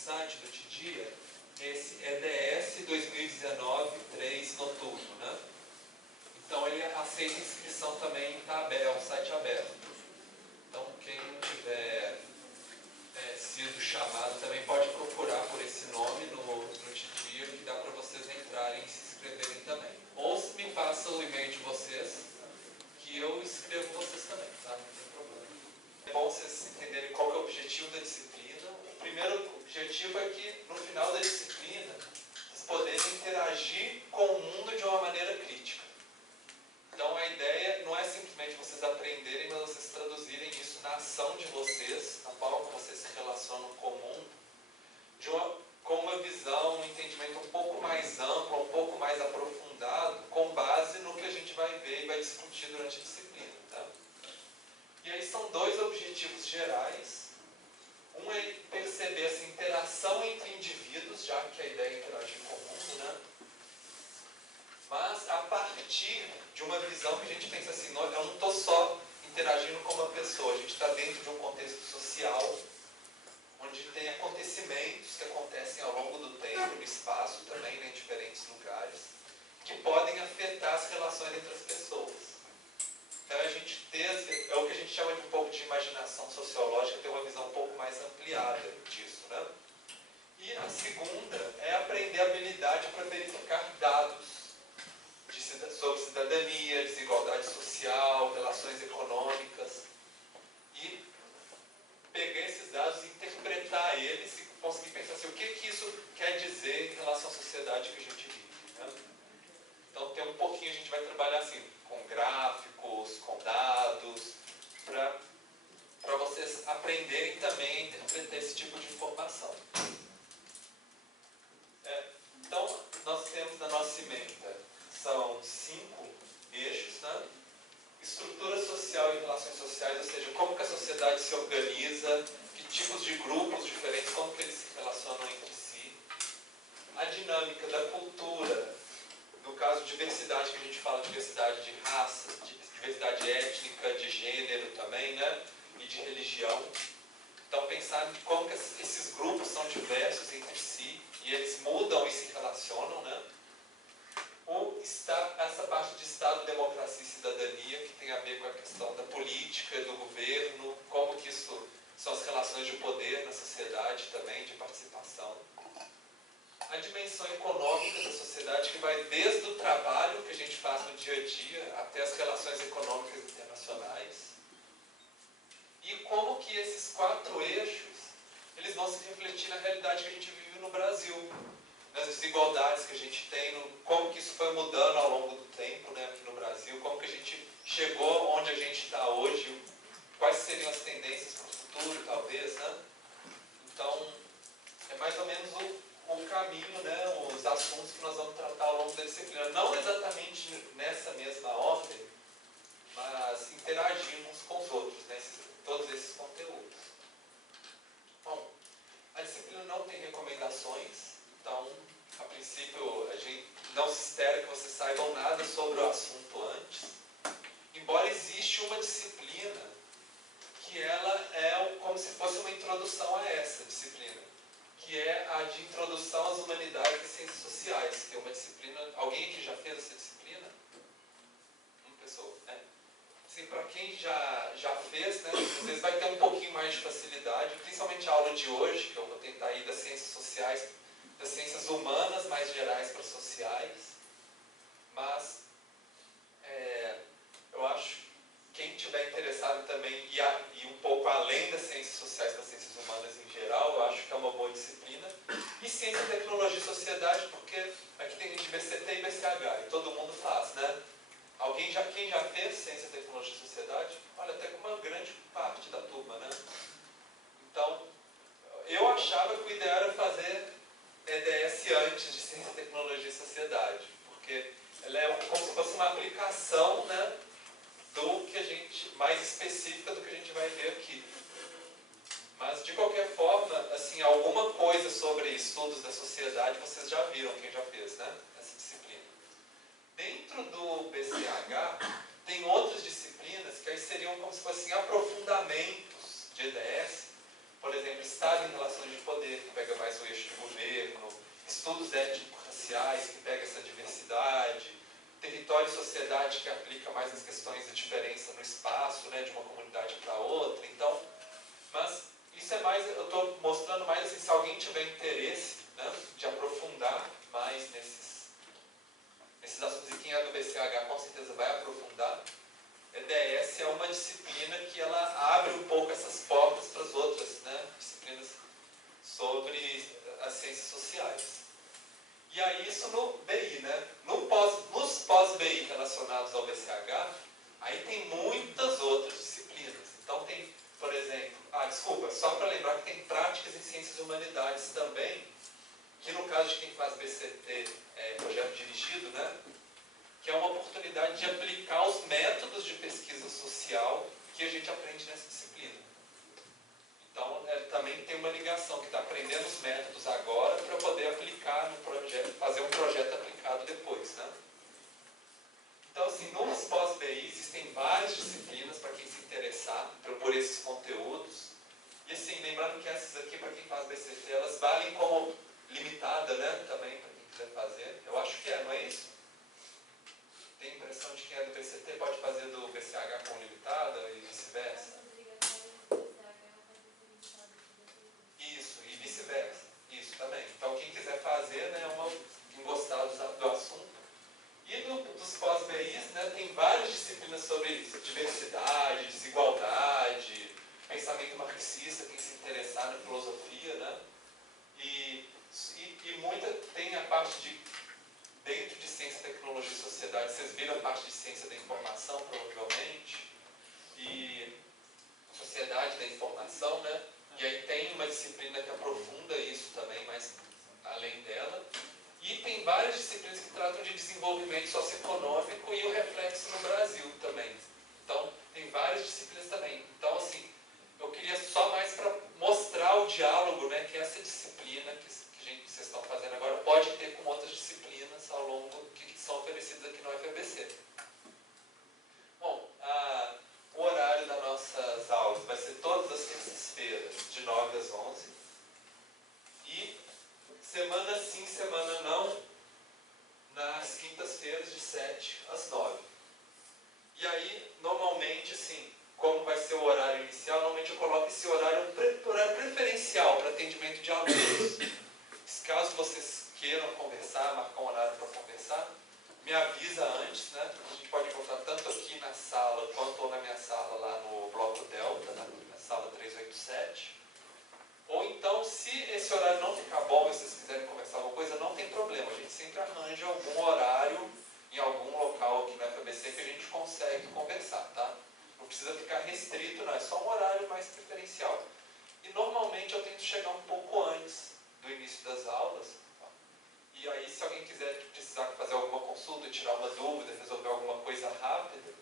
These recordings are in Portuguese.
site do Tidia, esse EDS 2019-3 noturno, né? Então ele aceita inscrição também, é um site aberto. Então quem não tiver sido chamado também pode procurar por esse nome no Tidia, que dá para vocês entrarem e se inscreverem também. Ou se me passa o e-mail de vocês, que eu escrevo vocês também, tá? Não tem problema. É bom vocês entenderem qual que é o objetivo da disciplina. O primeiro objetivo é que no final da disciplina vocês poderem interagir com o mundo de uma maneira crítica. Então a ideia não é simplesmente vocês aprenderem, mas vocês traduzirem isso na ação de vocês, na forma como vocês se relacionam com o mundo, com uma visão, um entendimento um pouco mais amplo, um pouco mais aprofundado, com base no que a gente vai ver e vai discutir durante a disciplina. Tá? E aí são dois objetivos gerais. Um é perceber essa interação entre indivíduos, já que a ideia é interagir com o mundo, né? Mas a partir de uma visão que a gente pensa assim, eu não estou só interagindo com uma pessoa, a gente está dentro de um contexto social, onde tem acontecimentos que acontecem ao longo do tempo, no espaço também, né, em diferentes lugares, que podem afetar as relações entre as pessoas. Então a gente é o que a gente chama de um pouco de imaginação sociológica, ter uma visão um pouco mais ampliada disso, né? E a segunda é aprender a habilidade para verificar dados sobre cidadania, desigualdade social, relações econômicas, e pegar esses dados, interpretar eles e conseguir pensar assim, o que isso quer dizer em relação à sociedade que a gente vive. Né? Então tem um pouquinho, a gente vai trabalhar assim, com gráficos, com dados, para vocês aprenderem também a interpretar esse tipo de informação. Então, nós temos na nossa ementa, são 5 eixos, né? Estrutura social e relações sociais, ou seja, como que a sociedade se organiza, que tipos de grupos diferentes, como que eles se relacionam entre si. A dinâmica da cultura, no caso diversidade, que a gente fala diversidade de raça, diversidade étnica, de gênero também, né? E de religião. Então pensar em como que esses grupos são diversos entre si e eles mudam e se relacionam, né? Ou essa parte de Estado, democracia e cidadania, que tem a ver com a questão da política, do governo, como que isso são as relações de poder na sociedade também, de participação. A dimensão econômica da sociedade, que vai desde o trabalho que a gente faz no dia a dia, até as relações econômicas internacionais. E como que esses 4 eixos, eles vão se refletir na realidade que a gente vive no Brasil. Nas desigualdades que a gente tem, como que isso foi mudando ao longo do tempo, né, aqui no Brasil, como que a gente chegou onde a gente está hoje, quais seriam as tendências para o futuro, talvez, né? Então, é mais ou menos o caminho, né, os assuntos que nós vamos tratar ao longo da disciplina. Não exatamente nessa mesma ordem, mas interagindo uns com os outros, né, todos esses conteúdos. Bom, a disciplina não tem recomendações. Então, a princípio, a gente não se espera que vocês saibam nada sobre o assunto antes. Embora existe uma disciplina que ela é como se fosse uma introdução a essa disciplina, que é a de Introdução às Humanidades e Ciências Sociais, que é uma disciplina... Alguém aqui já fez essa disciplina? Uma pessoa, né? Assim, para quem já fez, né, às vezes vai ter um pouquinho mais de facilidade, principalmente a aula de hoje, que eu vou tentar ir das ciências sociais, das ciências humanas mais gerais para sociais, mas eu acho que quem estiver interessado também e um pouco além das ciências sociais para as ciências humanas em geral, eu acho que é uma boa disciplina. E ciência, tecnologia e sociedade, porque aqui tem gente de BCT e BCH, e todo mundo faz, né? Quem já fez ciência, tecnologia e sociedade? Olha, até com uma grande parte da turma, né? Então, eu achava que o ideal era fazer EDS antes de Ciência, Tecnologia e Sociedade, porque ela é como se fosse uma aplicação, né, do que a gente, mais específica do que a gente vai ver aqui. Mas, de qualquer forma, assim, alguma coisa sobre estudos da sociedade vocês já viram, quem já fez, né, essa disciplina. Dentro do BCH, tem outras disciplinas que aí seriam como se fossem aprofundamentos de EDS. Por exemplo, Estado em relações de poder, que pega mais estudos étnico-raciais, que pega essa diversidade, território e sociedade, que aplica mais as questões de diferença no espaço, né, de uma comunidade para outra. Então, mas isso é mais, eu estou mostrando mais assim, se alguém tiver interesse, né, de aprofundar mais nesses assuntos, e quem é do BCH com certeza vai aprofundar. EDS é uma disciplina que ela abre um pouco essas portas para as outras, né, disciplinas sobre as ciências sociais. E aí isso no BI, né? Nos pós-BI relacionados ao BCH, aí tem muitas outras disciplinas. Então tem, por exemplo, só para lembrar que tem práticas em ciências e humanidades também, que no caso de quem faz BCT, projeto dirigido, né? Que é uma oportunidade de aplicar os métodos de pesquisa social que a gente aprende nessa disciplina. Então, também tem uma ligação, que está aprendendo os métodos agora para poder aplicar no projeto, fazer um projeto aplicado depois, né? Então, assim, nos pós-BI existem várias disciplinas para quem se interessar por esses conteúdos. E, assim, lembrando que essas aqui, para quem faz BCT, elas valem como limitada, né? Também, para quem quiser fazer. Eu acho que não é isso? Tem a impressão de que quem é do BCT pode fazer do BCH com limitada e vice-versa? Isso, e vice-versa. Isso também. Então, quem quiser fazer, né, quem gostar do assunto. E dos pós-BIs, né, tem várias disciplinas sobre diversidade, desigualdade, pensamento marxista, quem se interessar na filosofia, né? E muita tem a parte de, dentro de ciência, tecnologia e sociedade, vocês viram a parte de ciência da informação, provavelmente, e sociedade da informação, né? E aí tem uma disciplina que aprofunda isso também, mas além dela. E tem várias disciplinas que tratam de desenvolvimento socioeconômico e o reflexo no Brasil também. Então, tem várias disciplinas também. Então, assim, eu queria só mais para mostrar o diálogo, né, que essa disciplina que vocês estão fazendo agora pode ter com outras disciplinas ao longo que são oferecidas aqui no UFABC. Bom, o horário das nossas aulas vai ser todas as terças-feiras, de 9 às 11. E semana sim, semana não, nas quintas-feiras, de 7 às 9. E aí, normalmente, assim, como vai ser o horário inicial, normalmente eu coloco esse horário preferencial para atendimento de alunos. Caso vocês queiram conversar, marcar um horário para conversar, me avisa antes, né? A gente pode encontrar tanto aqui na sala, quanto na minha sala lá no Bloco Delta, na sala 387. Ou então, se esse horário não ficar bom e vocês quiserem conversar alguma coisa, não tem problema. A gente sempre arranja algum horário em algum local aqui na UFABC que a gente consegue conversar, tá? Não precisa ficar restrito, não. É só um horário mais preferencial. E normalmente eu tento chegar um pouco antes do início das aulas. Tá? E aí, se alguém precisar fazer alguma consulta, tirar uma dúvida, resolver alguma coisa rápida,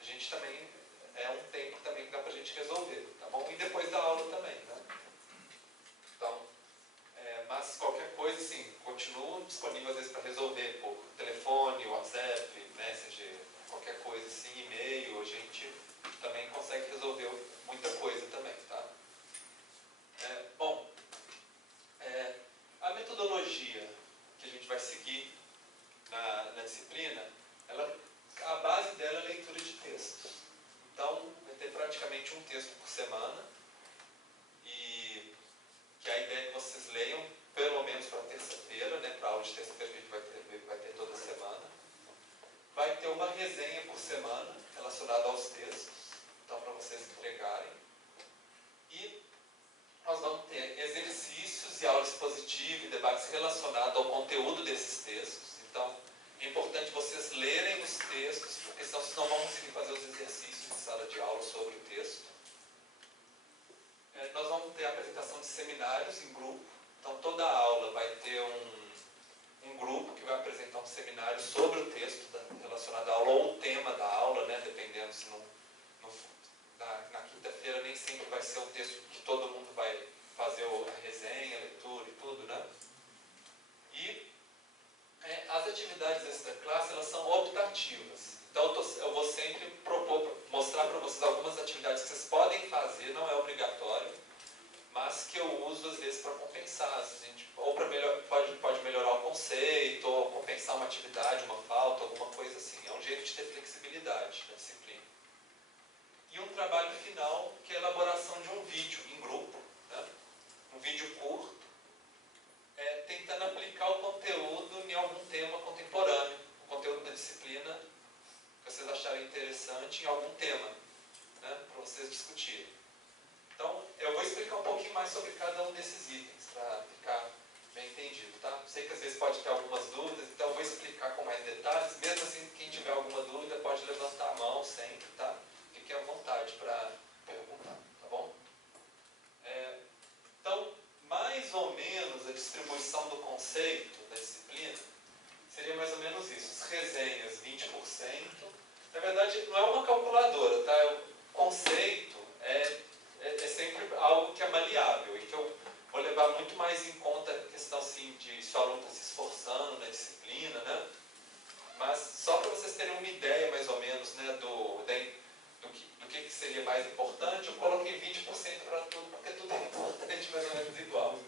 a gente também, é um tempo também que dá pra gente resolver, tá bom? E depois da aula também, né? Então, mas qualquer coisa, assim, continuo disponível às vezes para resolver por telefone, WhatsApp, Messenger, qualquer coisa assim, e-mail, a gente também consegue resolver muita coisa também, tá? Bom, a metodologia que a gente vai seguir na disciplina, a base dela é leitura de textos. Então, vai ter praticamente um texto por semana, e que a ideia é que vocês leiam pelo menos para terça-feira, né, para a aula de terça-feira que a gente vai ter toda semana. Vai ter uma resenha por semana relacionada aos textos, então para vocês entregarem. E nós vamos ter exercícios e aula expositiva e debates relacionados ao conteúdo desses textos. Então, é importante vocês lerem os textos, porque senão vocês não vão conseguir fazer os exercícios de sala de aula sobre o texto. Nós vamos ter a apresentação de seminários em grupo. Então, toda a aula vai ter um grupo que vai apresentar um seminário sobre o texto relacionado à aula, ou o tema da aula, né, dependendo se na quinta-feira nem sempre vai ser um texto que todo mundo vai fazer a resenha, a leitura e tudo, né? E as atividades desta classe, elas são optativas. Então, eu vou sempre mostrar para vocês algumas atividades que vocês podem fazer, não é obrigatório, mas que eu uso às vezes para compensar, ou pode melhorar uma atividade, uma falta, alguma coisa assim. É um jeito de ter flexibilidade na disciplina. E um trabalho final, que é a elaboração de um vídeo em grupo, né? Um vídeo curto, tentando aplicar o conteúdo em algum tema contemporâneo, o conteúdo da disciplina que vocês acharem interessante em algum tema, né? Para vocês discutirem. Então, eu vou explicar um pouquinho mais sobre cada um desses itens, para ficar bem entendido, tá? Sei que às vezes pode ter algumas dúvidas, então eu vou explicar com mais detalhes. Mesmo assim, quem tiver alguma dúvida pode levantar a mão sempre, tá? Fique à vontade para perguntar, tá bom? Então, mais ou menos a distribuição do conceito da disciplina seria mais ou menos isso. As resenhas, 20%. Na verdade, não é uma calculadora, tá? O conceito é sempre algo que é maleável e que eu vou levar muito mais em conta a questão assim, de se o aluno está se esforçando na disciplina, né? Mas só para vocês terem uma ideia mais ou menos, né, do que seria mais importante, eu coloquei 20% para tudo, porque tudo é importante mais ou menos igual.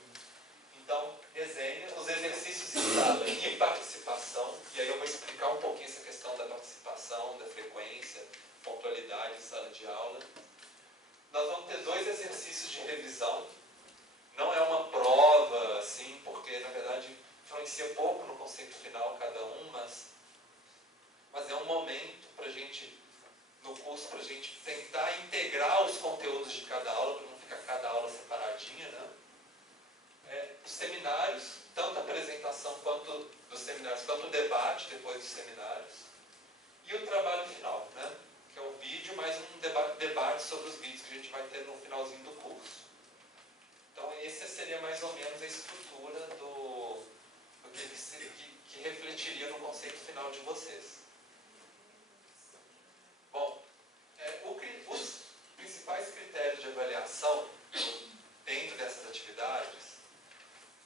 Então, resenha, os exercícios em sala e participação, e aí eu vou explicar um pouquinho essa questão da participação, da frequência, pontualidade em sala de aula. Nós vamos ter 2 exercícios de revisão. Não é uma prova, assim, porque na verdade influencia pouco no conceito final cada um, mas é um momento para a gente, no curso, para a gente tentar integrar os conteúdos de cada aula, para não ficar cada aula separadinha, né? Os seminários, tanto a apresentação dos seminários, quanto o debate depois dos seminários, e o trabalho final, né? Que é o vídeo, mais um debate sobre os vídeos que a gente vai ter no finalzinho do curso. Então, essa seria mais ou menos a estrutura do que refletiria no conceito final de vocês. Bom, os principais critérios de avaliação dentro dessas atividades,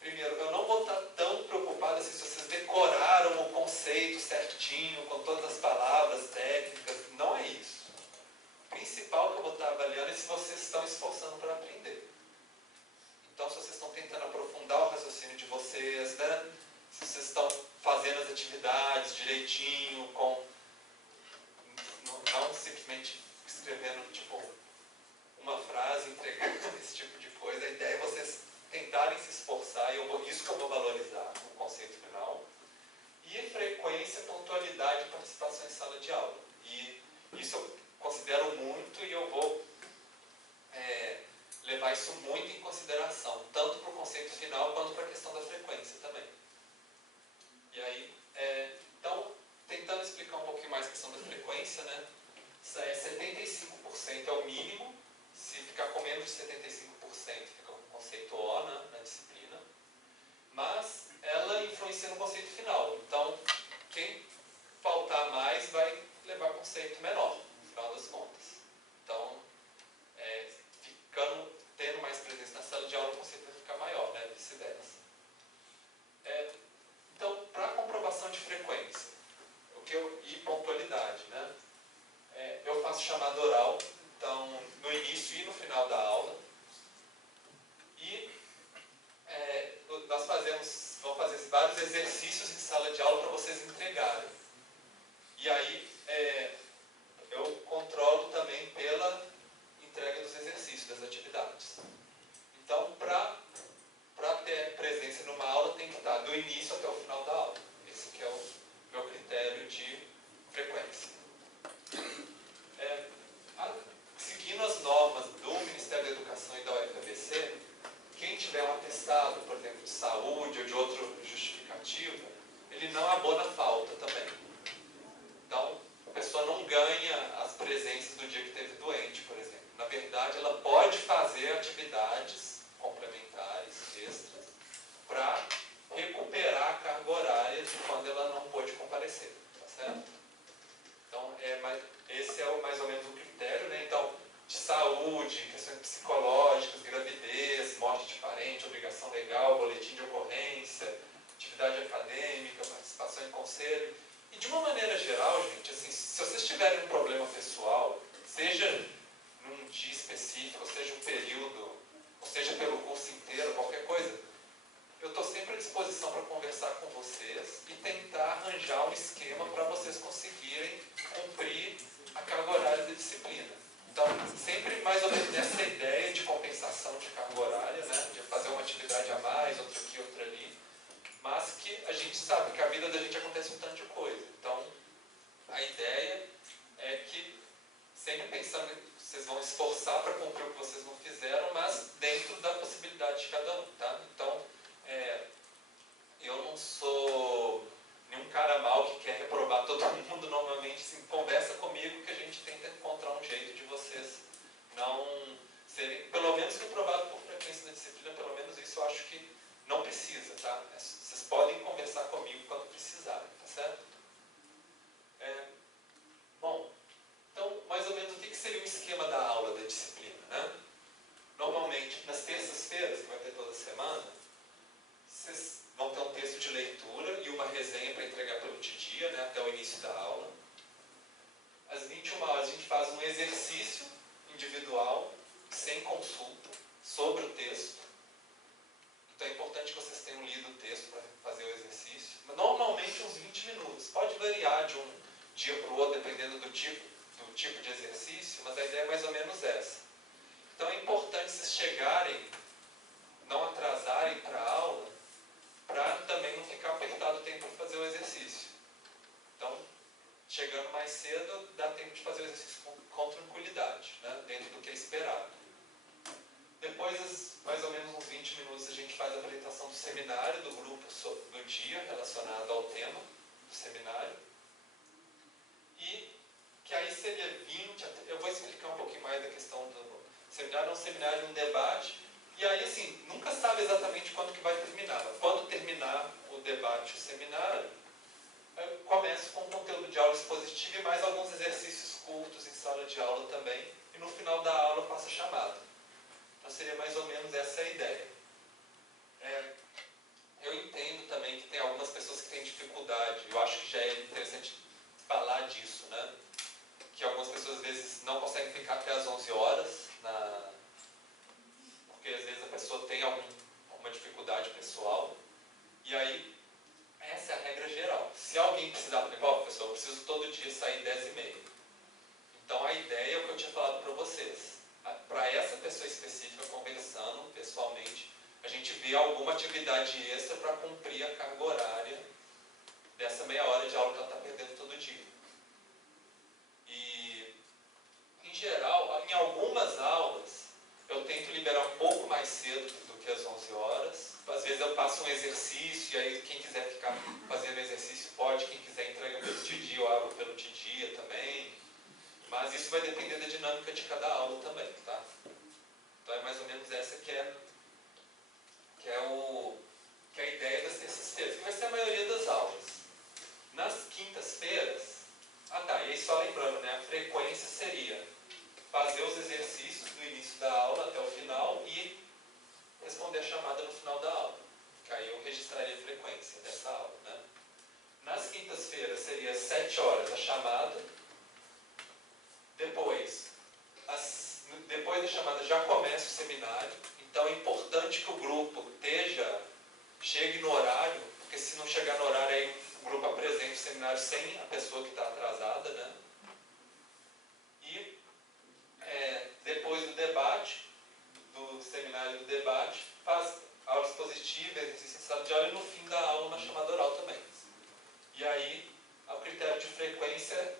primeiro, eu não vou estar tão preocupado assim, se vocês decoraram o conceito certinho, com todas as palavras técnicas, não é isso. O principal que eu vou estar avaliando é se vocês estão esforçando para aprender. Então, se vocês estão tentando aprofundar o raciocínio de vocês, né? Se vocês estão fazendo as atividades direitinho, não simplesmente escrevendo tipo uma frase, entregando esse tipo de coisa. A ideia é vocês tentarem se esforçar, e isso que eu vou valorizar no conceito final. E frequência, pontualidade e participação em sala de aula. E isso eu considero muito e eu vou levar isso muito em consideração, tanto para o conceito final quanto para a questão da frequência também. E aí, então, tentando explicar um pouquinho mais a questão da frequência, né? 75% é o mínimo. Se ficar com menos de 75%, fica com o conceito O, né, na disciplina. Mas ela influencia no conceito final. Então, quem faltar mais vai levar conceito menor, no final das contas. Então, tendo mais presença na sala de aula, o conceito vai ficar maior, né, vice-versa. Então, para comprovação de frequência e pontualidade, né, eu faço chamada oral, então, no início e no final da aula. E nós vamos fazer vários exercícios em sala de aula para vocês entregarem. E aí, eu controlo também pela entrega dos exercícios, das atividades. Então, para ter presença numa aula, tem que estar do início até o final da aula. Esse que é o meu critério de frequência. Seguindo as normas do Ministério da Educação e da UFABC, quem tiver um atestado, por exemplo, de saúde ou de outra justificativa, ele não abona falta também. Então, a pessoa não ganha as presenças do dia que teve doente, por exemplo. Na verdade, ela pode fazer atividades complementares, extras, para recuperar a carga horária de quando ela não pôde comparecer. Tá certo? Então, esse é mais ou menos o critério, né? Então, de saúde, questões psicológicas, gravidez, morte de parente, obrigação legal, boletim de ocorrência, atividade acadêmica, participação em conselho. E de uma maneira geral, gente, assim, se vocês tiverem um problema pessoal, seja num dia específico, ou seja um período, ou seja pelo curso inteiro, qualquer coisa, eu estou sempre à disposição para conversar com vocês e tentar arranjar outro aqui, outro ali, mas que a gente sabe que a vida da gente acontece um tanto de coisa. Então, a ideia é que, sempre pensando que vocês vão esforçar para cumprir o que vocês não fizeram, mas dentro da possibilidade de cada um, tá? Então, eu não sou nenhum cara mal que quer reprovar todo mundo normalmente. Assim, conversa comigo que a gente tenta encontrar um jeito de vocês não serem, pelo menos, reprovados por frequência na disciplina. Pelo menos isso eu acho que não precisa, tá? Vocês podem conversar comigo quando precisarem, tá certo? Bom, então, mais ou menos, o que seria o esquema da aula da disciplina, né? Normalmente, nas terças-feiras, que vai ter toda semana, vocês vão ter um texto de leitura e uma resenha para entregar pelo dia, né, até o início da aula. Às 21 horas, a gente faz um exercício individual, sem consulta, sobre o texto. Então, é importante que vocês tenham lido o texto para fazer o exercício. Mas, normalmente, uns 20 minutos. Pode variar de um dia para o outro, dependendo do tipo de exercício, mas a ideia é mais ou menos essa. Então, é importante vocês chegarem, não atrasarem para a aula, para também não ficar apertado o tempo para fazer o exercício. Então, chegando mais cedo, dá tempo de fazer o exercício com tranquilidade, né, dentro do que é esperado. Depois, mais ou menos uns 20 minutos, a gente faz a apresentação do seminário, do grupo do dia, relacionado ao tema do seminário. E que aí seria 20, eu vou explicar um pouquinho mais da questão do seminário. É um seminário, um debate, e aí, assim, nunca sabe exatamente quando que vai terminar. Quando terminar o debate, o seminário, eu começo com um conteúdo de aula expositivo e mais alguns exercícios curtos em sala de aula também, e no final da aula eu faço a chamada. Então seria mais ou menos essa a ideia. Eu entendo também que tem algumas pessoas que têm dificuldade, eu acho que já é interessante falar disso, né? Que algumas pessoas às vezes não conseguem ficar até às 11 horas, porque às vezes a pessoa tem alguma dificuldade pessoal, e aí essa é a regra geral. Se alguém precisar, professor, eu preciso todo dia sair 10h30. Então a ideia é o que eu tinha falado para vocês. Para essa pessoa específica, conversando pessoalmente, a gente vê alguma atividade extra para cumprir a carga horária dessa meia hora de aula que ela está perdendo todo dia. E, em geral, em algumas aulas, eu tento liberar um pouco mais cedo do que às 11 horas. Às vezes eu passo um exercício, e aí quem quiser ficar fazendo exercício pode, quem quiser entrega pelo dia, eu abro pelo dia também. Mas isso vai depender da dinâmica de cada aula também, tá? Então é mais ou menos essa que é a ideia das terças-feiras, que vai ser a maioria das aulas. Nas quintas-feiras, e aí só lembrando, né, a frequência seria fazer os exercícios do início da aula até o final e responder a chamada no final da aula. Que aí eu registraria a frequência dessa aula, né? Nas quintas-feiras seria às 7 horas a chamada. Depois da chamada já começa o seminário. Então é importante que o grupo chegue no horário, porque se não chegar no horário, aí o grupo apresenta o seminário sem a pessoa que está atrasada, né? E depois do debate, do seminário do debate, faz aula expositiva, exercício em sala de aula e no fim da aula uma chamada oral também. E aí, o critério de frequência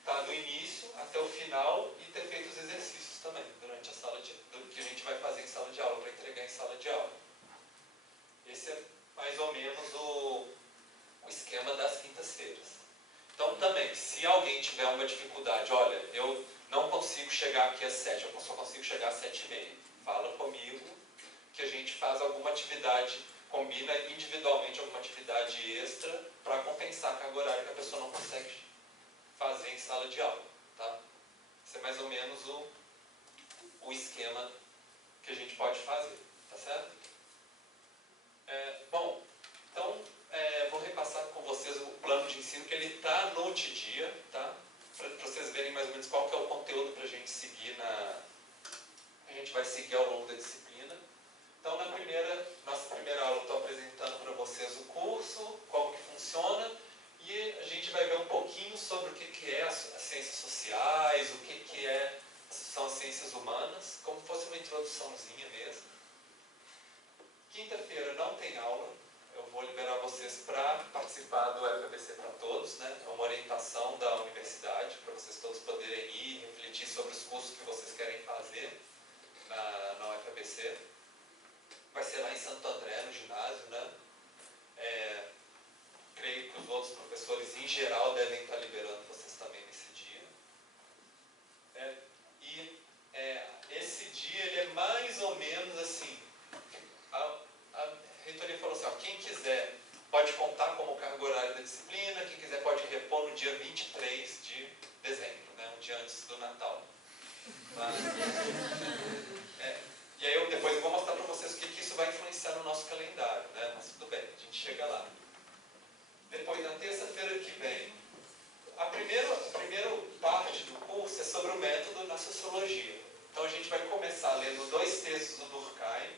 está do início até o final e ter feito os exercícios também, durante a sala que a gente vai fazer em sala de aula, para entregar em sala de aula. Esse é mais ou menos o esquema das quintas-feiras. Então também, se alguém tiver uma dificuldade, olha, eu não consigo chegar aqui às 7, eu só consigo chegar às 7h30. Fala comigo que a gente faz alguma atividade, combina individualmente alguma atividade extra para compensar a carga horária que a pessoa não consegue fazer em sala de aula, tá? Esse é mais ou menos o esquema que a gente pode fazer, tá certo? Bom, então vou repassar com vocês o plano de ensino, que ele está no dia, tá? Para vocês verem mais ou menos qual que é o conteúdo para a gente seguir a gente vai seguir ao longo da disciplina. Então, nossa primeira aula, eu estou apresentando para vocês o curso, como que funciona, e a gente vai ver um pouquinho sobre o que é as ciências sociais, o que são as ciências humanas, como se fosse uma introduçãozinha mesmo. aula. Eu vou liberar vocês para participar do FABC para todos, né? É uma orientação da universidade para vocês todos poderem ir, refletir sobre os cursos que vocês querem fazer na UFABC. Vai ser lá em Santo André, no ginásio, né? Creio que os outros professores, em geral, devem estar liberando vocês também nesse dia. Esse dia, ele é mais ou menos assim. A reitoria falou assim, ó, quem quiser pode contar como carga horária da disciplina, quem quiser pode repor no dia 23 de dezembro, né? Um dia antes do Natal. E aí depois eu vou mostrar para vocês o que isso vai influenciar no nosso calendário, né? Mas tudo bem, a gente chega lá. Depois, na terça-feira que vem, a primeira parte do curso é sobre o método na sociologia. Então a gente vai começar lendo 2 textos do Durkheim,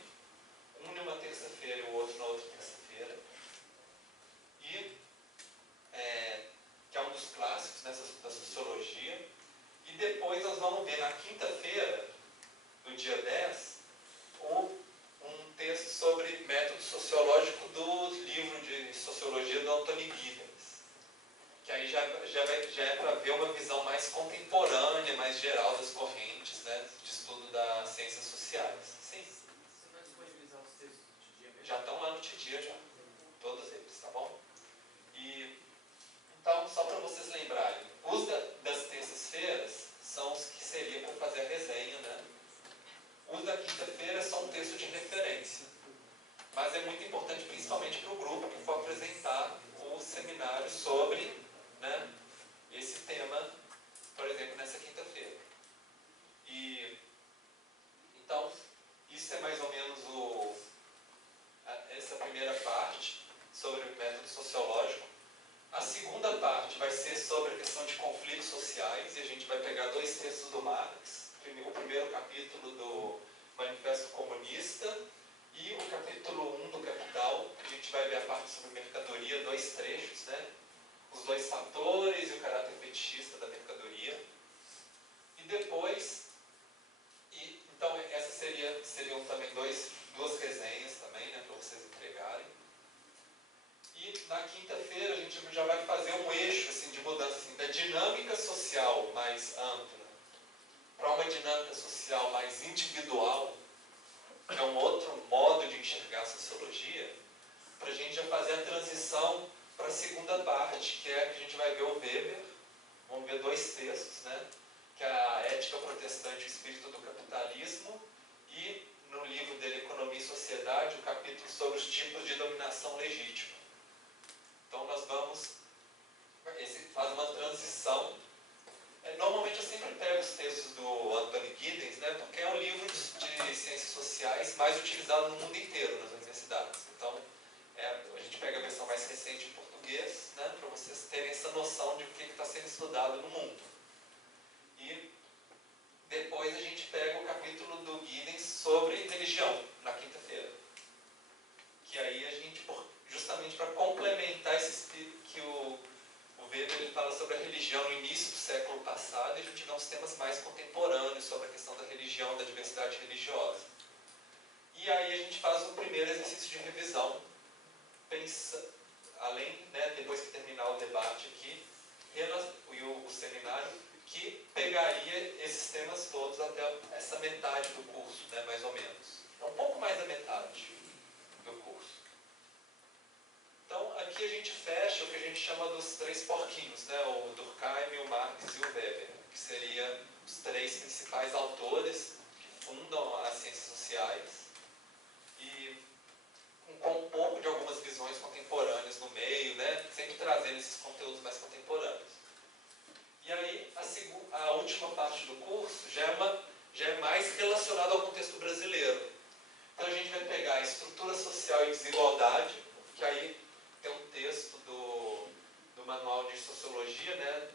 um numa terça-feira e o outro na outra terça-feira. Que é um dos clássicos, né, da sociologia. E depois nós vamos ver na quinta-feira, do dia 10, um texto sobre método sociológico do livro de sociologia do Anthony Giddens. Que aí já é para ver uma visão mais contemporânea, mais geral das correntes, né, de estudo das ciências sociais. Sim. Você vai disponibilizar os textos do TDIA mesmo? Já estão lá no TDIA, já. Todos eles, tá bom? Então, só para vocês lembrarem, os das terças-feiras são os que seria para fazer a resenha, né? Os da quinta-feira são um texto de referência. Mas é muito importante, principalmente para o grupo que for apresentar o seminário sobre, né, esse tema, por exemplo, nessa quinta-feira. Então, isso é mais ou menos essa primeira parte sobre o método sociológico. A segunda parte vai ser sobre a questão de conflitos sociais, e a gente vai pegar 2 textos do Marx. O primeiro capítulo do Manifesto Comunista e o capítulo 1 do Capital. A gente vai ver a parte sobre mercadoria, 2 trechos, né? Os 2 fatores e o caráter fetichista da mercadoria. E depois, então essas seriam também 2 resenhas também, né, para vocês entregarem. E na quinta-feira a gente já vai fazer um eixo assim, de mudança assim, da dinâmica social mais ampla para uma dinâmica social mais individual, que é um outro modo de enxergar a sociologia, para a gente já fazer a transição para a segunda parte, que é que a gente vai ver o Weber. Vamos ver 2 textos, né? Que é a Ética Protestante e o Espírito do Capitalismo, e no livro dele Economia e Sociedade, o capítulo sobre os tipos de dominação legítima. Então nós faz uma transição. Normalmente eu sempre pego os textos do Anthony Giddens, né, porque é um livro de ciências sociais mais utilizado no mundo inteiro, nas universidades. Então a gente pega a versão mais recente em português, né, para vocês terem essa noção de o que está sendo estudado no mundo. E depois a gente pega o capítulo do Giddens sobre religião, na quinta-feira. Que aí a gente, justamente para complementar esse espírito que o Weber ele fala sobre a religião no início do século passado, e a gente vê uns temas mais contemporâneos sobre a questão da religião, da diversidade religiosa. E aí a gente faz um primeiro exercício de revisão, além, né, depois que terminar o debate aqui, e o seminário, que pegaria esses temas todos até essa metade do curso, né, mais ou menos. É um pouco mais da metade do curso. Então, aqui a gente fecha o que a gente chama dos 3 porquinhos, né? O Durkheim, o Marx e o Weber, que seriam os 3 principais autores que fundam as ciências sociais, e com um pouco de algumas visões contemporâneas no meio, né? Sempre trazendo esses conteúdos mais contemporâneos. E aí, a última parte do curso já é mais relacionada ao contexto brasileiro. Então, a gente vai pegar a estrutura social e desigualdade, que aí tem um texto do Manual de Sociologia, né,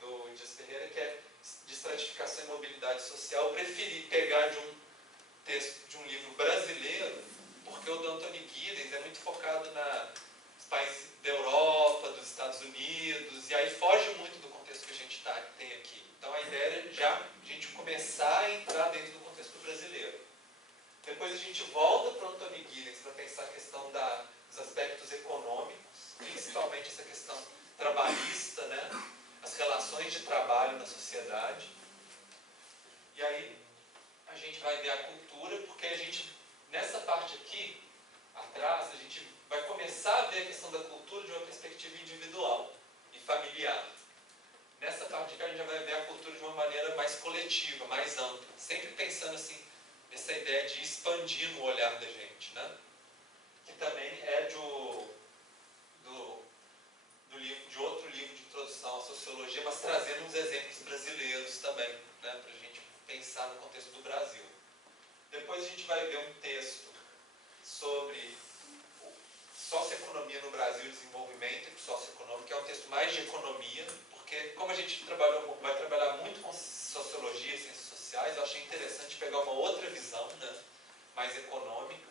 do Dias Ferreira, que é de estratificação e mobilidade social. Eu preferi pegar de um texto de um livro brasileiro, porque o do Anthony Giddens é muito focado nos países da Europa, dos Estados Unidos, e aí foge muito do contexto que a gente tem aqui. Então a ideia é já a gente começar a entrar dentro do contexto brasileiro. Depois a gente volta para o Anthony Giddens para pensar a questão da ver a questão da cultura de uma perspectiva individual e familiar. Nessa parte aqui a gente já vai ver a cultura de uma maneira mais coletiva, mais ampla, sempre pensando assim, nessa ideia de expandir no olhar da gente, né? Que também é de outro livro de introdução à sociologia, mas trazendo uns exemplos brasileiros também, né? Para a gente pensar no contexto do Brasil. Depois a gente vai ver um texto sobre socioeconomia no Brasil e desenvolvimento socioeconômico, que é um texto mais de economia, porque como a gente vai trabalhar muito com sociologia e ciências sociais, eu achei interessante pegar uma outra visão, né, mais econômica,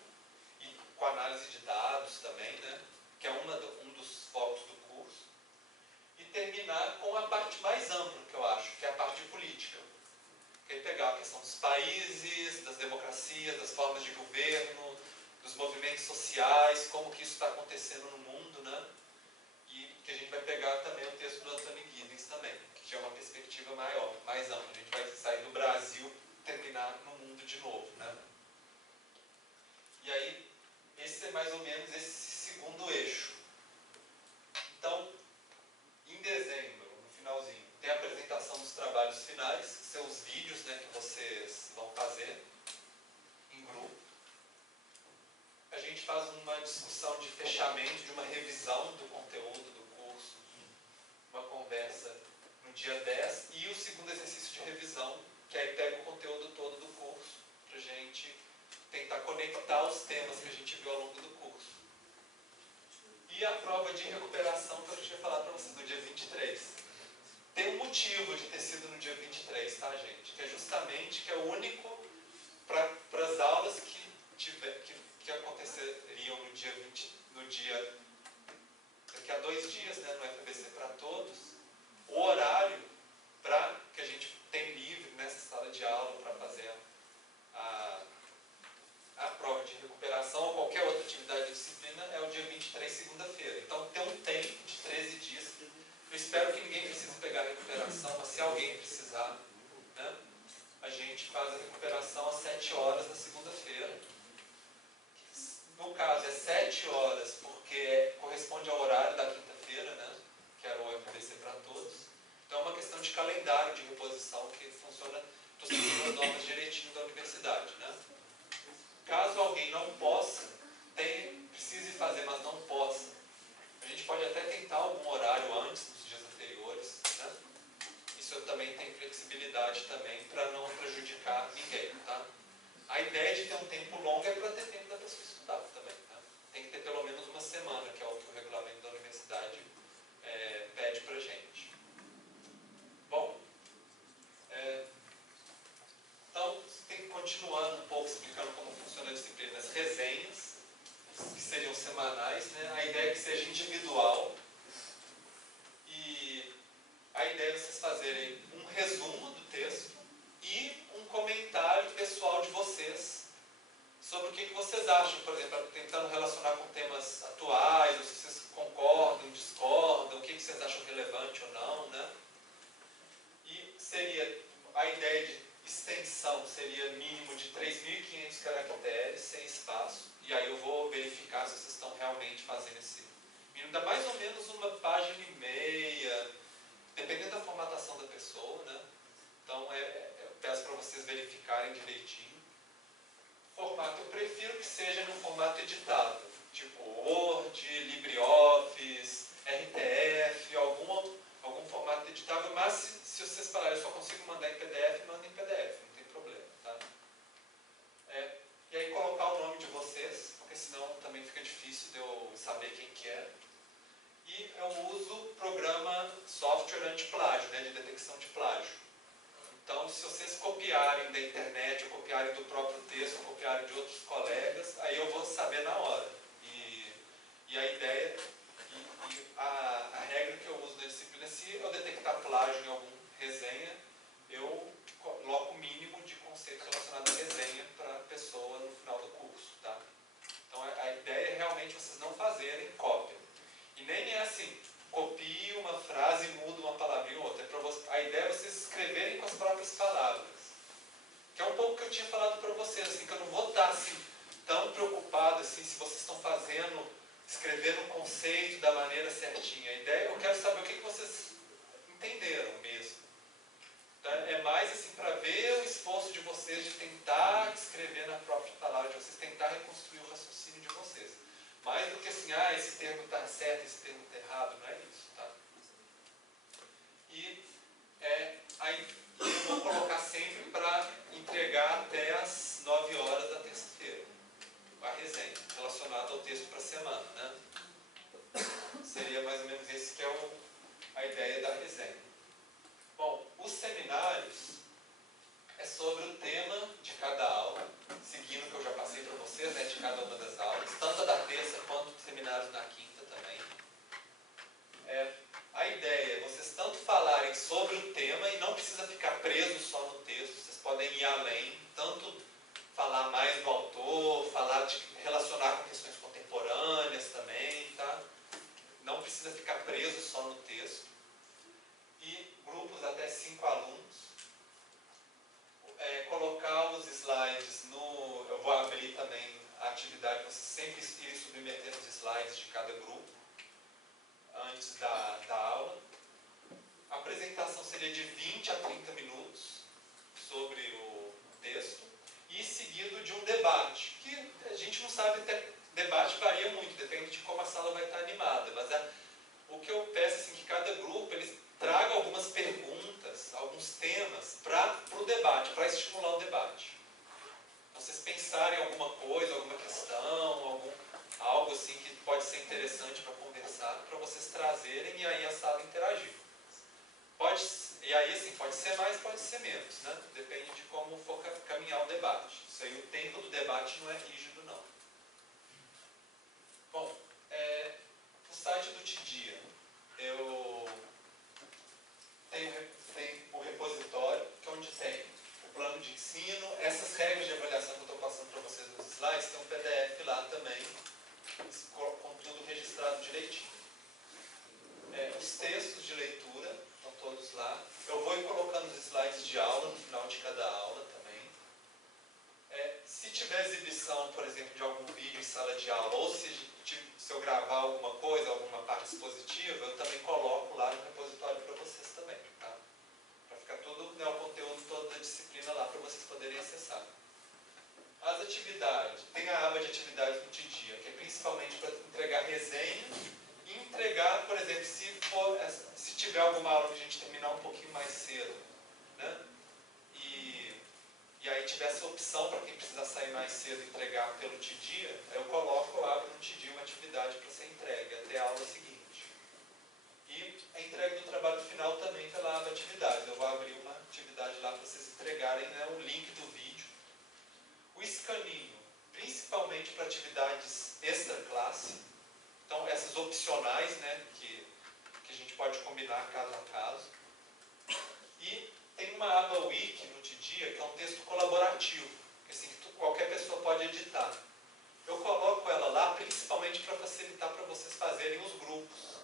e com análise de dados também, né, que é um dos focos do curso, e terminar com a parte mais ampla, que eu acho, que é a parte política. Que é pegar a questão dos países, das democracias, das formas de governo, dos movimentos sociais, como que isso está acontecendo no mundo, né? E que a gente vai pegar também o texto do Anthony Giddens também, que já é uma perspectiva maior, mais ampla. A gente vai sair do Brasil e terminar no mundo de novo, né? E aí, esse é mais ou menos esse segundo eixo. Então, em dezembro, no finalzinho, tem a apresentação dos trabalhos finais, que são os vídeos, né, que vocês vão fazer em grupo. A gente faz uma discussão de fechamento, de uma revisão do conteúdo do curso, uma conversa no dia 10, e o segundo exercício de revisão, que aí pega o conteúdo todo do curso, para a gente tentar conectar os temas que a gente viu ao longo do curso. E a prova de recuperação que eu tinha falado para vocês, no dia 23. Tem um motivo de ter sido no dia 23, tá, gente? Que é justamente que é o único para as aulas que aconteceriam no dia daqui a 2 dias, né, no FBC para todos, o horário que a gente tem livre nessa sala de aula para fazer a prova de recuperação ou qualquer outra atividade de disciplina é o dia 23, segunda-feira. Então tem um tempo de 13 dias. Eu espero que ninguém precise pegar a recuperação, mas se alguém precisar, né, a gente faz a recuperação às 7 horas na segunda-feira. No caso, é 7 horas, porque corresponde ao horário da quinta-feira, né, que era o FBC para todos. Então é uma questão de calendário de reposição que funciona, estou seguindo as normas direitinho da universidade, né? Caso alguém não possa, precise fazer, mas não possa, a gente pode até tentar algum horário antes, nos dias anteriores, né? Isso eu também tenho flexibilidade também para não prejudicar ninguém, tá? A ideia de ter um tempo longo é para ter tempo da pessoa estudar também, tá? Tem que ter pelo menos uma semana, que é o que o regulamento da universidade pede para a gente. Bom, então, continuando um pouco, explicando como funciona a disciplina, as resenhas, que seriam semanais, né? A ideia é que seja individual, e a ideia é vocês fazerem um resumo do texto e um comentário pessoal de vocês sobre o que vocês acham, por exemplo, tentando relacionar com temas atuais, ou se vocês concordam, discordam, o que vocês acham relevante ou não, né? E seria a ideia de extensão seria mínimo de 3.500 caracteres, sem espaço, e aí eu vou verificar se vocês estão realmente fazendo esse mínimo. Dá mais ou menos uma página e meia, dependendo da formatação da pessoa, né? Então eu peço para vocês verificarem direitinho. Formato, eu prefiro que seja no formato editado, tipo Word, LibreOffice, RTF, algum formato editável, mas se vocês falarem, eu só consigo mandar em PDF, manda em PDF, não tem problema, tá? E aí colocar o nome de vocês, porque senão também fica difícil de eu saber quem que é. E eu uso programa software anti-plágio, né, de detecção de plágio. Então, se vocês copiarem da internet, ou copiarem do próprio texto, ou copiarem de outros colegas, aí eu vou saber na hora. E a ideia, a regra que eu uso na disciplina, se eu detectar plágio em alguma resenha, eu coloco o mínimo de conceitos relacionados à resenha para a pessoa no final do curso, tá? Então, a ideia é realmente vocês não fazerem cópia. E nem é assim, copie uma frase e muda uma palavrinha ou outra. A ideia é vocês escreverem com as próprias palavras. Que é um pouco que eu tinha falado para vocês, assim, que eu não vou estar assim, tão preocupado assim, se vocês estão escrever um conceito da maneira certinha. A ideia, eu quero saber o que vocês entenderam mesmo. Então, é mais assim para ver o esforço de vocês de tentar escrever na própria palavra, de vocês tentar reconstruir o raciocínio de vocês. Mais do que assim, esse termo está certo, esse termo está errado, não é isso, tá? E aí eu vou colocar sempre para entregar até as 9 horas da terça-feira a resenha relacionada ao texto para a semana, né? Seria mais ou menos esse que é a ideia da resenha. Bom, os seminários é sobre o tema de cada aula, seguindo o que eu já passei para vocês, né, de cada uma das aulas, tanto a da terça quanto os seminários na quinta também. A ideia é vocês tanto falarem sobre o tema e não precisa ficar preso só no texto, vocês podem ir além, tanto falar mais do autor, falar de relacionar com questões contemporâneas também, tá? Não precisa ficar preso só no texto. E grupos até 5 alunos. Colocar os slides no... Eu vou abrir também a atividade, vocês sempre irem submetendo os slides de cada grupo antes da aula. A apresentação seria de 20 a 30 minutos sobre o texto e seguido de um debate, que a gente não sabe, até debate varia muito, depende de como a sala vai estar animada, mas o que eu peço assim, que cada grupo eles traga algumas perguntas, alguns temas para o debate, para estimular o debate. Vocês pensarem em alguma coisa, alguma questão, algo assim que pode ser interessante para conversar, para vocês trazerem e aí a sala interagir. E aí assim, pode ser mais, pode ser menos, né? Depende de como for caminhar o debate. Isso aí, o tempo do debate não é rígido, não. Bom, o site do Tidia, eu tem o repositório, que é onde tem o plano de ensino, essas regras de avaliação que eu estou passando para vocês nos slides, tem um PDF lá também, com tudo registrado direitinho. Os textos de leitura estão todos lá. Eu vou ir colocando os slides de aula no final de cada aula também. Se tiver exibição, por exemplo, de algum vídeo em sala de aula, ou se eu gravar alguma coisa, alguma parte expositiva, eu também coloco lá no repositório para vocês também, tá? Para ficar tudo, né, o conteúdo todo da disciplina lá para vocês poderem acessar. As atividades, tem a aba de atividades no Tidia, que é principalmente para entregar resenha e entregar, por exemplo, se tiver alguma aula que a gente terminar um pouquinho mais cedo, né? E aí tiver essa opção para quem precisar sair mais cedo e entregar pelo Tidia, eu abro no Tidia uma atividade para ser entregue até a aula seguinte. E a entrega do trabalho final também pela aba atividades. Eu vou abrir uma atividade lá para vocês entregarem, né, o link do vídeo. O escaninho, principalmente para atividades extra-classe. Então, essas opcionais, né, que a gente pode combinar caso a caso. E tem uma aba Wiki no Tidia, que é um texto colaborativo, que, assim, que qualquer pessoa pode editar. Eu coloco ela lá principalmente para facilitar para vocês fazerem os grupos.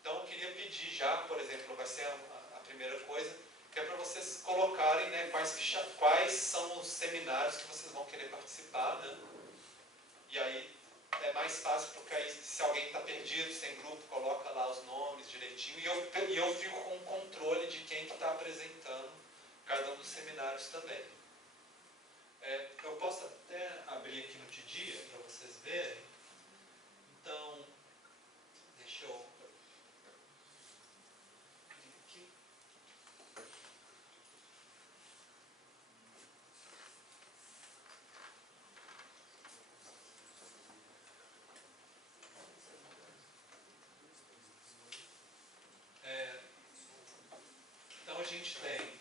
Então, eu queria pedir já, por exemplo, vai ser a primeira coisa, que é para vocês colocarem, né, quais são os seminários que vocês vão querer participar, né? E aí é mais fácil, porque aí, se alguém está perdido, sem grupo, coloca lá os nomes direitinho, e eu fico com o controle de quem que está apresentando cada um dos seminários também. Eu posso até abrir aqui no Tidia para vocês verem. Então, deixa eu... aqui. Então a gente tem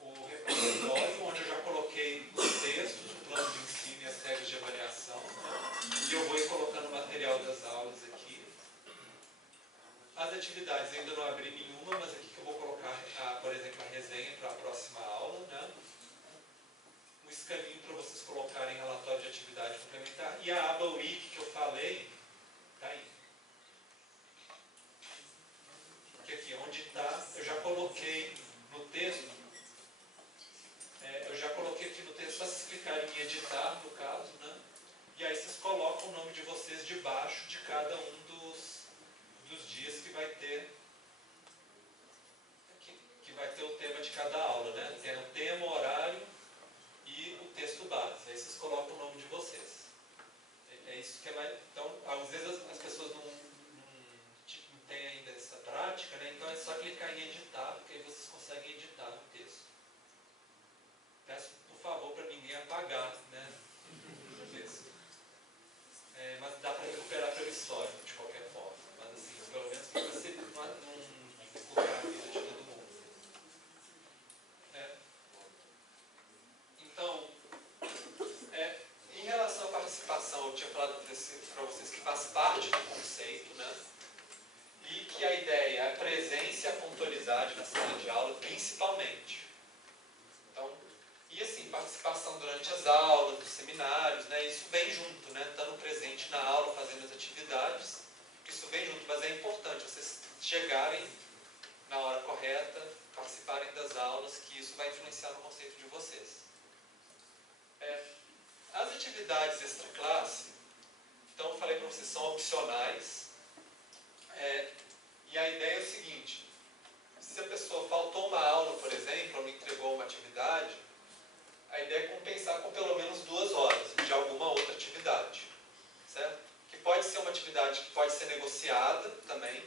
o repositório, onde eu já coloquei os textos, o plano de ensino e as regras de avaliação, né? E eu vou ir colocando o material das aulas aqui. As atividades ainda não abri nenhuma, mas aqui que eu vou colocar, por exemplo, a resenha para a próxima aula, né? Um escaninho para vocês colocarem relatório de atividade complementar. E a aba Wiki que eu falei, está aí. Que aqui, onde está, eu já coloquei no texto, só vocês clicarem em editar, no caso, né? E aí vocês colocam o nome de vocês debaixo de cada um dos dias que vai ter o tema de cada aula, né? Tem o tema, o horário e o texto base. Aí vocês colocam o nome de vocês. É isso que é mais... Então, às vezes as pessoas não têm ainda essa prática, né? Então é só clicar em editar, porque aí vocês conseguem editar o texto. Peço, por favor, para ninguém apagar, né? O texto. Mas dá para recuperar pelo histórico, de qualquer forma. Mas assim, pelo menos para você não dificultar a vida de todo mundo. Então, em relação à participação, eu tinha falado para vocês que faz parte do conceito, né? E que a ideia é a presença e a pontualidade na sala de aula, principalmente. Então, e assim, participação durante as aulas, nos seminários, né? Isso vem junto, né? Estando presente na aula, fazendo as atividades, isso vem junto, mas é importante vocês chegarem na hora correta, participarem das aulas, que isso vai influenciar no conceito de vocês. As atividades extra-classe, então eu falei para vocês, são opcionais. E a ideia é o seguinte: se a pessoa faltou uma aula, por exemplo, ou não entregou uma atividade, a ideia é compensar com pelo menos 2 horas de alguma outra atividade. Certo? Que pode ser uma atividade que pode ser negociada também.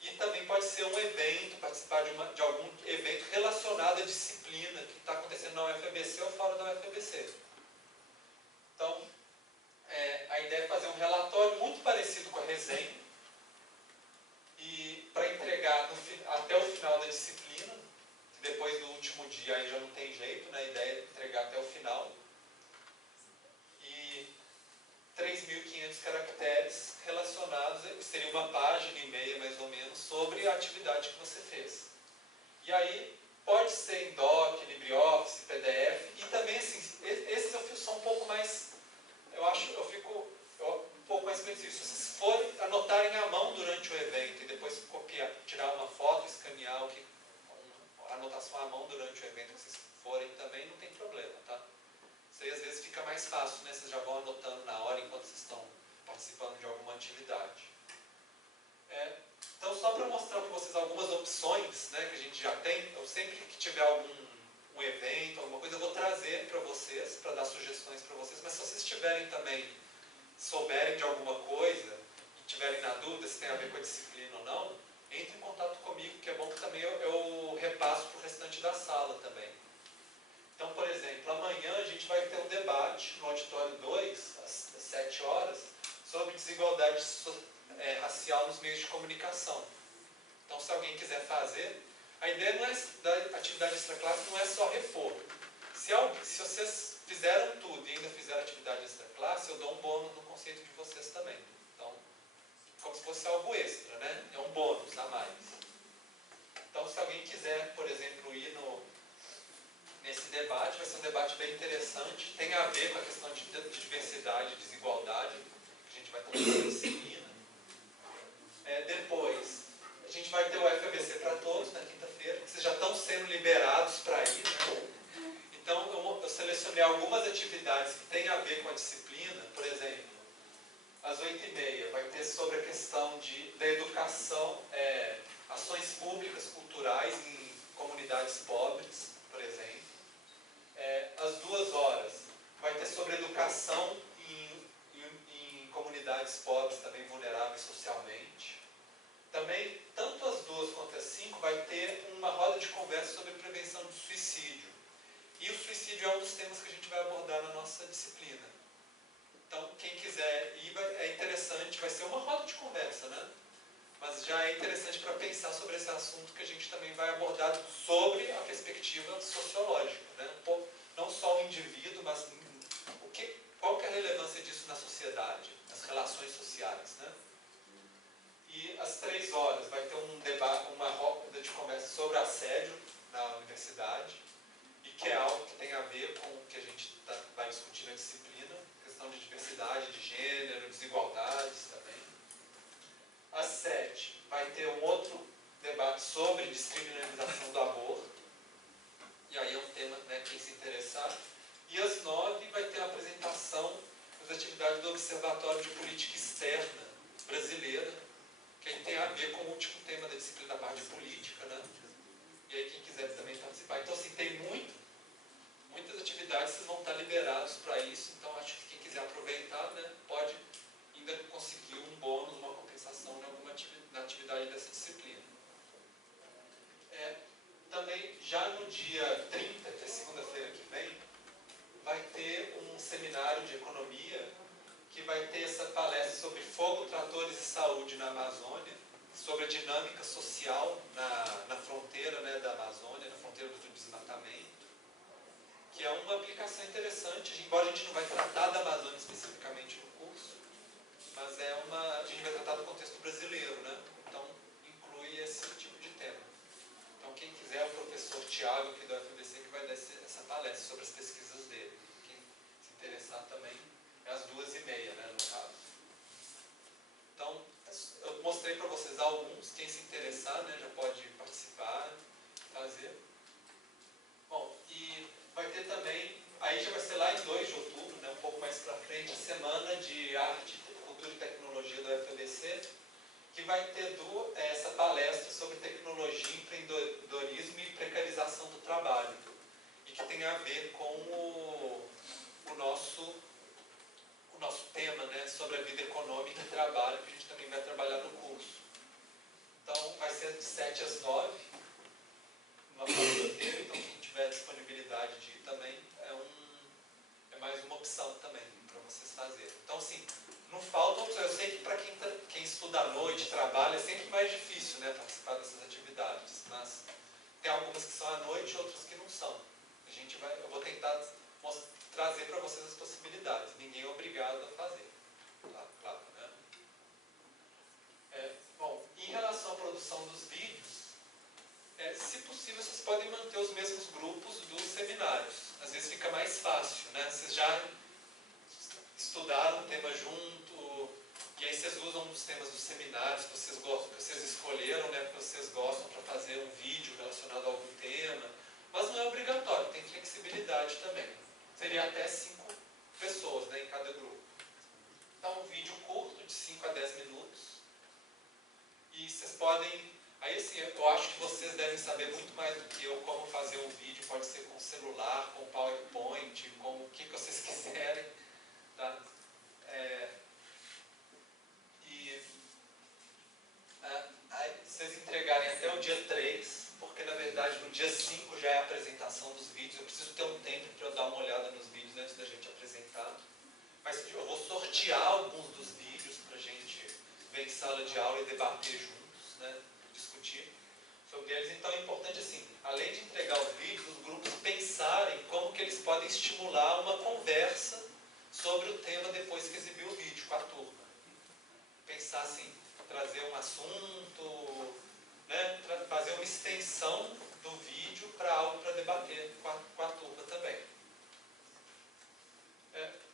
E também pode ser um evento, participar de algum evento relacionado à disciplina que está acontecendo na UFABC ou fora da UFABC. Então, a ideia é fazer um relatório muito parecido com a resenha e para entregar até o final da disciplina. Depois do último dia aí já não tem jeito, né? A ideia é entregar até o final. E 3.500 caracteres relacionados, seria uma página e meia mais ou menos, sobre a atividade que você fez. E aí, pode ser em doc, LibreOffice, PDF, e também assim, esses eu sou um pouco mais, eu fico um pouco mais preciso. Se vocês forem anotarem à mão durante o evento e depois copiar, tirar uma foto, escanear a anotação à mão durante o evento que vocês forem também, não tem problema, tá? Isso aí às vezes fica mais fácil, né? Vocês já vão anotando na hora enquanto vocês estão participando de alguma atividade. Então, só para mostrar para vocês algumas opções, né, que a gente já tem, eu sempre que tiver um evento, alguma coisa, eu vou trazer para vocês, para dar sugestões para vocês, mas se vocês tiverem também, souberem de alguma coisa, e tiverem na dúvida se tem a ver com a disciplina ou não, entre em contato comigo, que é bom que também eu repasso para o restante da sala também. Então, por exemplo, amanhã a gente vai ter um debate no auditório 2, às 7 horas, sobre desigualdade racial nos meios de comunicação. Então, se alguém quiser fazer, a ideia da atividade extra-classe não é só repor. Se vocês fizeram tudo e ainda fizeram atividade extra-classe, eu dou um bônus no conceito de vocês também. Então, como se fosse algo extra, né? É um bônus a mais. Então, se alguém quiser, por exemplo, ir nesse debate, vai ser um debate bem interessante, tem a ver com a questão de diversidade e desigualdade, que a gente vai estar na disciplina. Depois, a gente vai ter o FABC para todos na quinta-feira, que vocês já estão sendo liberados para ir, né? Então, eu selecionei algumas atividades que têm a ver com a disciplina. Por exemplo, às 8h30 vai ter sobre a questão da educação, ações públicas, culturais em comunidades pobres, por exemplo. Às 2 horas vai ter sobre educação em comunidades pobres, também vulneráveis socialmente. Também, tanto às 2 quanto às 5, vai ter uma roda de conversa sobre prevenção de suicídio. E o suicídio é um dos temas que a gente vai abordar na nossa disciplina. Então, quem quiser ir, é interessante, vai ser uma roda de conversa, né? Mas já é interessante para pensar sobre esse assunto que a gente também vai abordar sobre a perspectiva sociológica, né? Não só o indivíduo, mas qual que é a relevância disso na sociedade, nas relações sociais, né? E às 3 horas vai ter um debate, uma roda de conversa sobre assédio na universidade, e que é algo que tem a ver com o que a gente vai discutir na disciplina, questão de diversidade, de gênero, desigualdades também. Às 7 vai ter um outro debate sobre descriminalização do aborto, e aí é um tema, né, quem se interessar. E às 9 vai ter a apresentação das atividades do observatório Observatório de Política Externa Brasileira, que aí tem a ver com o último tema da disciplina, da parte de política, né? E aí quem quiser também participar. Então, assim, tem muitas atividades, vocês vão estar liberados para isso, então acho que quem quiser aproveitar, né, pode ainda conseguir um bônus, uma compensação em alguma na atividade dessa disciplina. Também, já no dia 30, que é segunda-feira que vem, vai ter um seminário de economia que vai ter essa palestra sobre fogo, tratores e saúde na Amazônia, sobre a dinâmica social na fronteira, né, da Amazônia, na fronteira do desmatamento, que é uma aplicação interessante, embora a gente não vai tratar da Amazônia especificamente no curso, mas a gente vai tratar do contexto brasileiro, né? Então, inclui esse tipo de tema. Então, quem quiser, o professor Tiago, aqui da UFBC, que vai dar essa palestra sobre as pesquisas dele. Quem se interessar também, é às 2h30, né, no caso. Então, eu mostrei para vocês alguns, quem se interessar, né, já pode participar, fazer. Bom, e vai ter também, aí já vai ser lá em 2 de outubro, né, um pouco mais para frente, a Semana de Arte, Cultura e Tecnologia da UFBC, que vai ter essa palestra sobre tecnologia, empreendedorismo e precarização do trabalho, e que tem a ver com o nosso tema, né, sobre a vida econômica e trabalho, que a gente também vai trabalhar no curso. Então, vai ser de 7 às 9, numa fase inteira, então quem tiver disponibilidade de ir também, é mais uma opção também para vocês fazerem. Então, assim, não falta opção. Eu sei que para quem estuda à noite, trabalha, é sempre mais difícil, né, participar dessas atividades, mas tem algumas que são à noite e outras que não são. Eu vou tentar trazer para vocês as possibilidades. Ninguém é obrigado a fazer. Claro, né? Bom, em relação à produção dos vídeos, se possível, vocês podem manter os mesmos grupos dos seminários. Às vezes fica mais fácil, né? Vocês já estudaram o tema junto, e aí vocês usam um dos temas dos seminários que vocês gostam, que vocês escolheram, né? Que vocês gostam para fazer um vídeo relacionado a algum tema. Mas não é obrigatório, tem flexibilidade também. Seria até 5 pessoas, né, em cada grupo. Então, um vídeo curto, de 5 a 10 minutos. E vocês podem... Aí, assim, eu acho que vocês devem saber muito mais do que eu como fazer um vídeo. Pode ser com celular, com PowerPoint, com o que vocês quiserem. Tá? Aí vocês entregarem até o dia 3, porque na verdade no dia 5 já é a apresentação dos vídeos. Eu preciso ter um tempo para eu dar uma olhada nos vídeos antes da gente apresentar. Mas eu vou sortear alguns dos vídeos para a gente ver em sala de aula e debater juntos, né? Discutir sobre eles. Então é importante, assim, além de entregar os vídeos, os grupos pensarem como que eles podem estimular uma conversa sobre o tema depois que exibir o vídeo com a turma. Pensar assim, trazer um assunto, né, fazer uma extensão do vídeo para algo para debater com a turma também.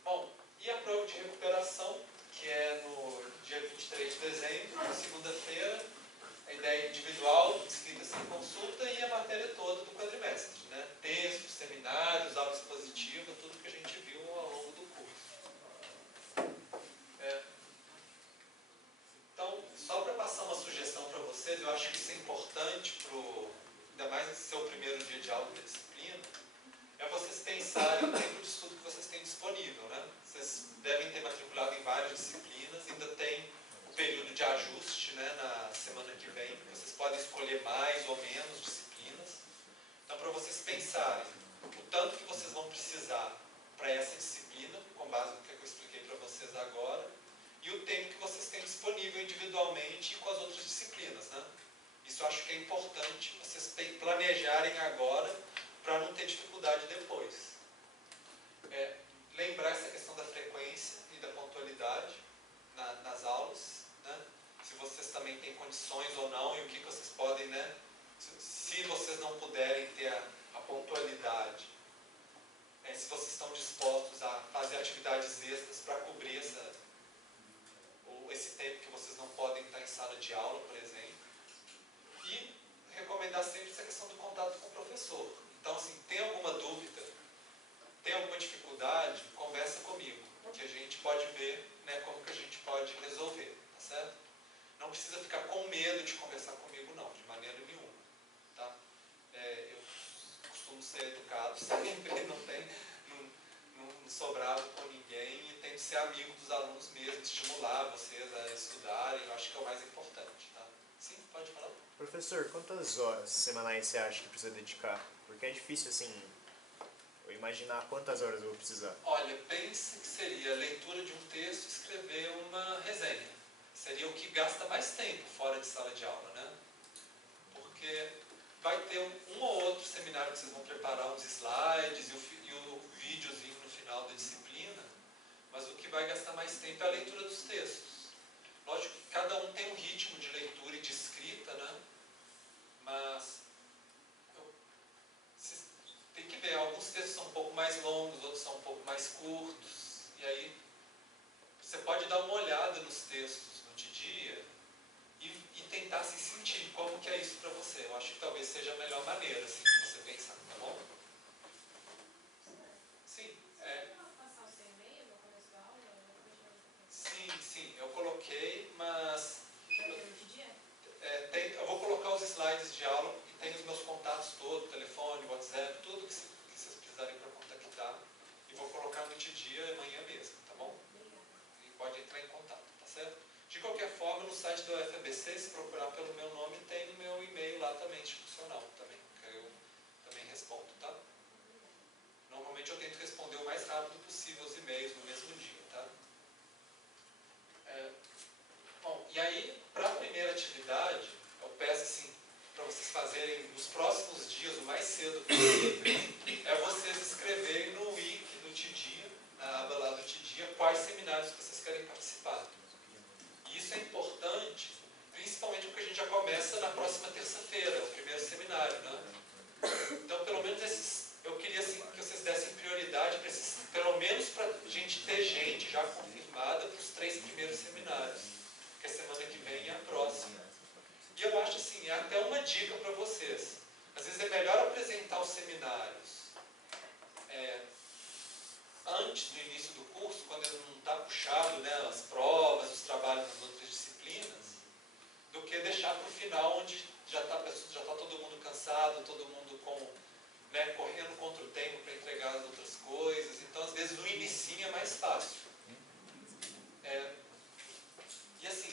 Bom, e a prova de recuperação, que é no dia 23 de dezembro, segunda-feira, a ideia individual, escrita sem consulta, e a matéria toda do quadrimestre, né? Textos, seminários, aula expositiva, tudo que a gente viu ao longo do curso. Então, só para passar uma sugestão para vocês, eu acho que isso é importante, ainda mais nesse seu primeiro dia de aula da disciplina, é vocês pensarem no tempo de estudo que vocês têm disponível, né? Vocês devem ter matriculado em várias disciplinas, ainda tem o período de ajuste, né, na semana que vem, vocês podem escolher mais ou menos disciplinas. Então, para vocês pensarem o tanto que vocês vão precisar para essa disciplina, com base no que eu expliquei para vocês agora, e o tempo que vocês têm disponível individualmente e com as outras disciplinas, né? Isso eu acho que é importante vocês planejarem agora para não ter dificuldade depois. Lembrar essa questão da frequência e da pontualidade nas aulas, né? Se vocês também têm condições ou não, e o que vocês podem, né? Se vocês não puderem ter a pontualidade, se vocês estão dispostos a fazer atividades extras para cobrir esse tempo que vocês não podem estar em sala de aula, por exemplo. E recomendar sempre essa questão do contato com o professor. Então, assim, tem alguma dúvida, tem alguma dificuldade, conversa comigo, que a gente pode ver, né, como ser educado sempre, não sobrar com ninguém e tem que ser amigo dos alunos mesmo, estimular vocês a estudarem, eu acho que é o mais importante, tá? Sim, pode falar. Professor, quantas horas semanais você acha que precisa dedicar? Porque é difícil, assim, eu imaginar quantas horas eu vou precisar. Olha, pense que seria a leitura de um texto e escrever uma resenha. Seria o que gasta mais tempo fora de sala de aula, né? Porque vai ter um ou outro seminário que vocês vão preparar uns slides e o videozinho no final da disciplina, mas o que vai gastar mais tempo é a leitura dos textos. Lógico que cada um tem um ritmo de leitura e de escrita, né? Mas tem que ver, alguns textos são um pouco mais longos, outros são um pouco mais curtos, e aí você pode dar uma olhada nos textos no dia e tentar se sentir como que é isso para você. Eu acho que talvez seja a melhor maneira, assim, de você pensar, tá bom? Sim, passar o seu e-mail no começo da aula? sim, eu coloquei, mas Vai ter outro dia? eu vou colocar os slides de aula e tem os meus contatos todos, telefone, WhatsApp, tudo que vocês precisarem para contactar. E vou colocar no dia amanhã mesmo, tá bom? Obrigada. E pode entrar em contato, tá certo? De qualquer forma, no site do UFABC, se procurar pelo meu nome, tem o meu e-mail lá também, institucional também, que eu também respondo, tá? Normalmente eu tento responder o mais rápido possível os e-mails no mesmo dia, tá? Bom, e aí, para a primeira atividade, eu peço assim, para vocês fazerem nos próximos dias, o mais cedo possível, é vocês escreverem no wiki do TDIA, na aba lá do TDIA, quais seminários que vocês querem participar. E isso é importante, principalmente porque a gente já começa na próxima terça-feira, o primeiro seminário, né? Então, pelo menos eu queria assim, que vocês dessem prioridade para esses, pelo menos para a gente ter gente já confirmada para os 3 primeiros seminários, porque a semana que vem é a próxima. E eu acho assim, é até uma dica para vocês. Às vezes é melhor apresentar os seminários antes do início do curso, quando ele não está puxado, né, as provas, os trabalhos nas outras disciplinas, do que deixar para o final, onde já está todo mundo cansado, todo mundo correndo contra o tempo para entregar as outras coisas. Então, às vezes, no inicinho é mais fácil. E assim,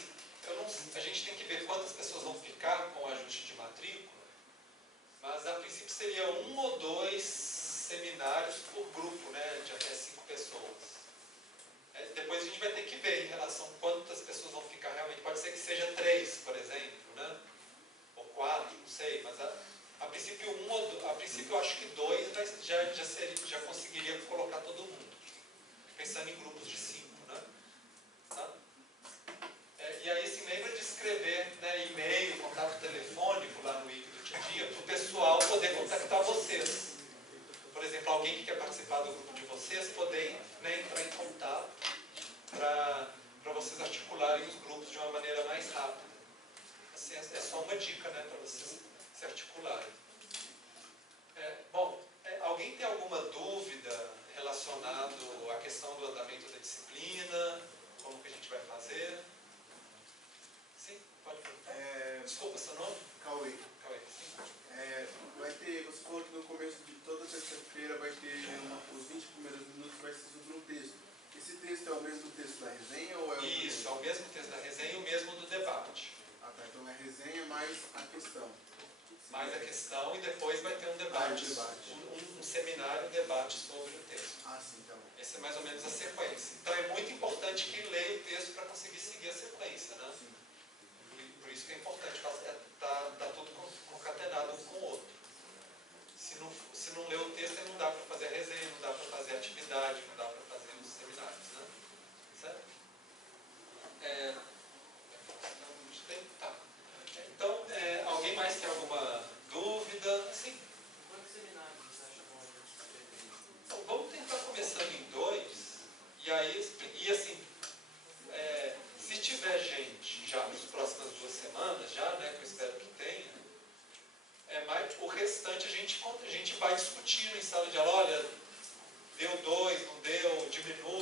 a gente tem que ver quantas pessoas vão ficar com o ajuste de matrícula, mas a princípio seria 1 ou 2 seminários por grupo, né, de até 5 pessoas. Depois a gente vai ter que ver em relação a quantas pessoas vão ficar realmente. Pode ser que seja 3, por exemplo, né? Ou 4, não sei, mas a princípio eu acho que 2 já conseguiria colocar todo mundo. Pensando em grupos de 5, né? Tá? E aí se lembra de escrever, né, e-mail, contato telefônico lá no wiki do TDIA, para o pessoal poder contactar vocês. Por exemplo, alguém que quer participar do grupo de vocês, poder, né, entrar em contato para vocês articularem os grupos de uma maneira mais rápida. Assim, é só uma dica, né, para vocês se articularem. Alguém tem alguma dúvida relacionada à questão do andamento da disciplina? Como que a gente vai fazer? Sim, pode perguntar. Desculpa, seu nome? Cauê. Cauê, sim. Você falou que no começo de toda terça-feira vai ter os 20 primeiros minutos vai ser sobre um texto. Esse texto é o mesmo texto da resenha ou é o Isso, é o mesmo texto da resenha e o mesmo do debate. Ah, tá. Então é resenha mais a questão. Mais a questão e depois vai ter um debate. Um seminário, um debate sobre o texto. Ah, sim, tá bom. Essa é mais ou menos a sequência. Então é muito importante que leia o texto para conseguir seguir a sequência, né? Sim. Por isso que é importante, tá tudo concatenado um com o outro. Se não ler o texto, não dá para fazer a resenha, não dá para fazer a atividade, não dá para fazer os seminários, né? Certo? Tá. Então, alguém mais tem alguma dúvida? Sim. Quantos seminários você acha bom a gente escrever? Então, vamos tentar começando em 2, e assim, se tiver gente já nas próximas 2 semanas, né, que eu espero que tenha, o restante a gente vai discutindo em sala de aula, olha, deu 2, não deu, diminui,